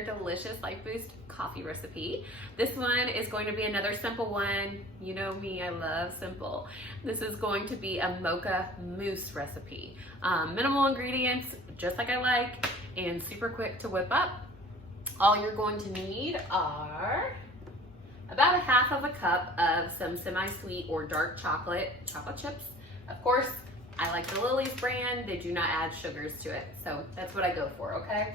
another delicious LifeBoost coffee recipe. This one is going to be another simple one. You know me, I love simple. This is going to be a Mocha Mousse recipe. Minimal ingredients, just like I like, and super quick to whip up. All you're going to need are about 1/2 cup of some semi-sweet or dark chocolate chips. Of course, I like the Lily's brand. They do not add sugars to it, so that's what I go for, okay?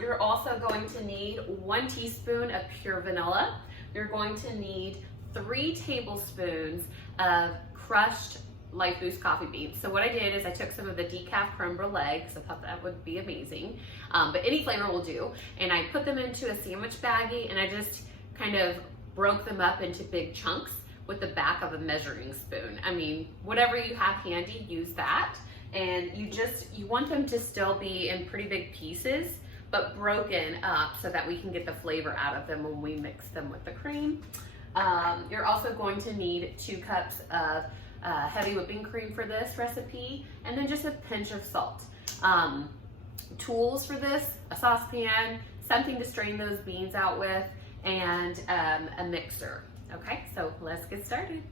You're also going to need 1 teaspoon of pure vanilla. You're going to need 3 tablespoons of crushed LifeBoost coffee beans. So what I did is I took some of the decaf creme brulee, because I thought that would be amazing, but any flavor will do, and I put them into a sandwich baggie, and I just kind of broke them up into big chunks with the back of a measuring spoon. I mean, whatever you have handy, use that. And you want them to still be in pretty big pieces, but broken up so that we can get the flavor out of them when we mix them with the cream. You're also going to need 2 cups of heavy whipping cream for this recipe, and then just a pinch of salt. Tools for this: a saucepan, something to strain those beans out with, and a mixer. Okay, so let's get started.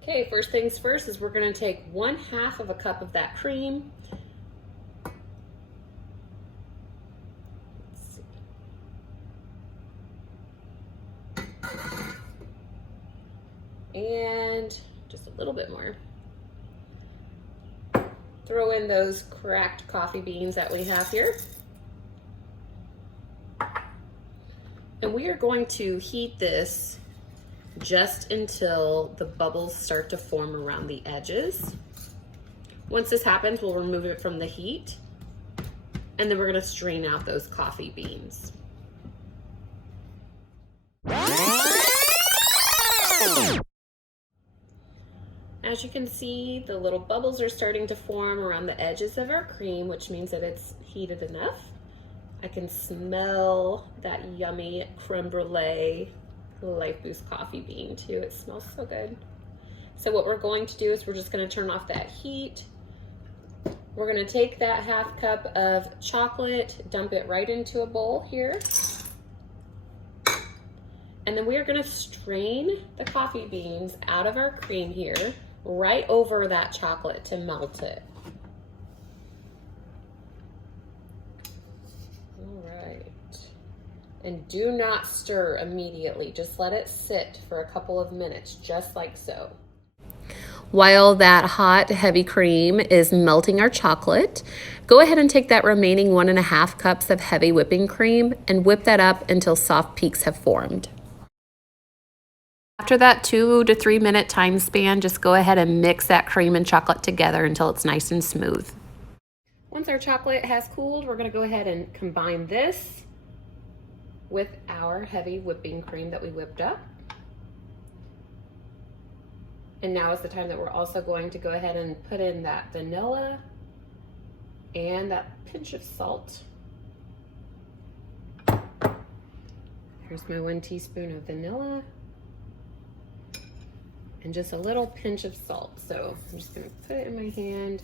Okay, first things first is we're gonna take 1/2 cup of that cream. Let's see. And just a little bit more. Throw in those cracked coffee beans that we have here. And we are going to heat this just until the bubbles start to form around the edges. Once this happens, we'll remove it from the heat, and then we're gonna strain out those coffee beans. As you can see, the little bubbles are starting to form around the edges of our cream, which means that it's heated enough. I can smell that yummy creme brulee LifeBoost coffee bean too. It smells so good. So what we're going to do is we're just going to turn off that heat. We're going to take that 1/2 cup of chocolate, dump it right into a bowl here. And then we are going to strain the coffee beans out of our cream here, right over that chocolate to melt it. And do not stir immediately. Just let it sit for a couple of minutes, just like so. While that hot, heavy cream is melting our chocolate, go ahead and take that remaining 1.5 cups of heavy whipping cream and whip that up until soft peaks have formed. After that 2 to 3 minute time span, just go ahead and mix that cream and chocolate together until it's nice and smooth. Once our chocolate has cooled, we're gonna go ahead and combine this with our heavy whipping cream that we whipped up. And now is the time that we're also going to go ahead and put in that vanilla and that pinch of salt. Here's my 1 teaspoon of vanilla and just a little pinch of salt. So I'm just gonna put it in my hand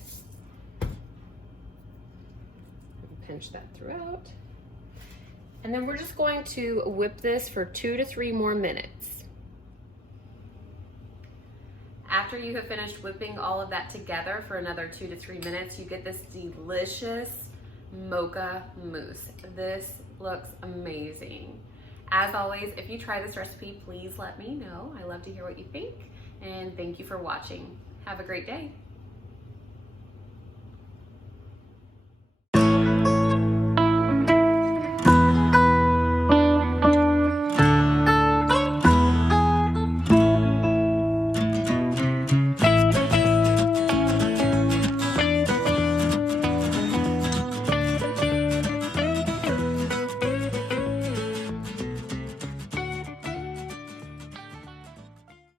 and pinch that throughout. And then we're just going to whip this for 2 to 3 more minutes. After you have finished whipping all of that together for another 2 to 3 minutes, you get this delicious Mocha Mousse. This looks amazing. As always, if you try this recipe, please let me know. I love to hear what you think, and thank you for watching. Have a great day.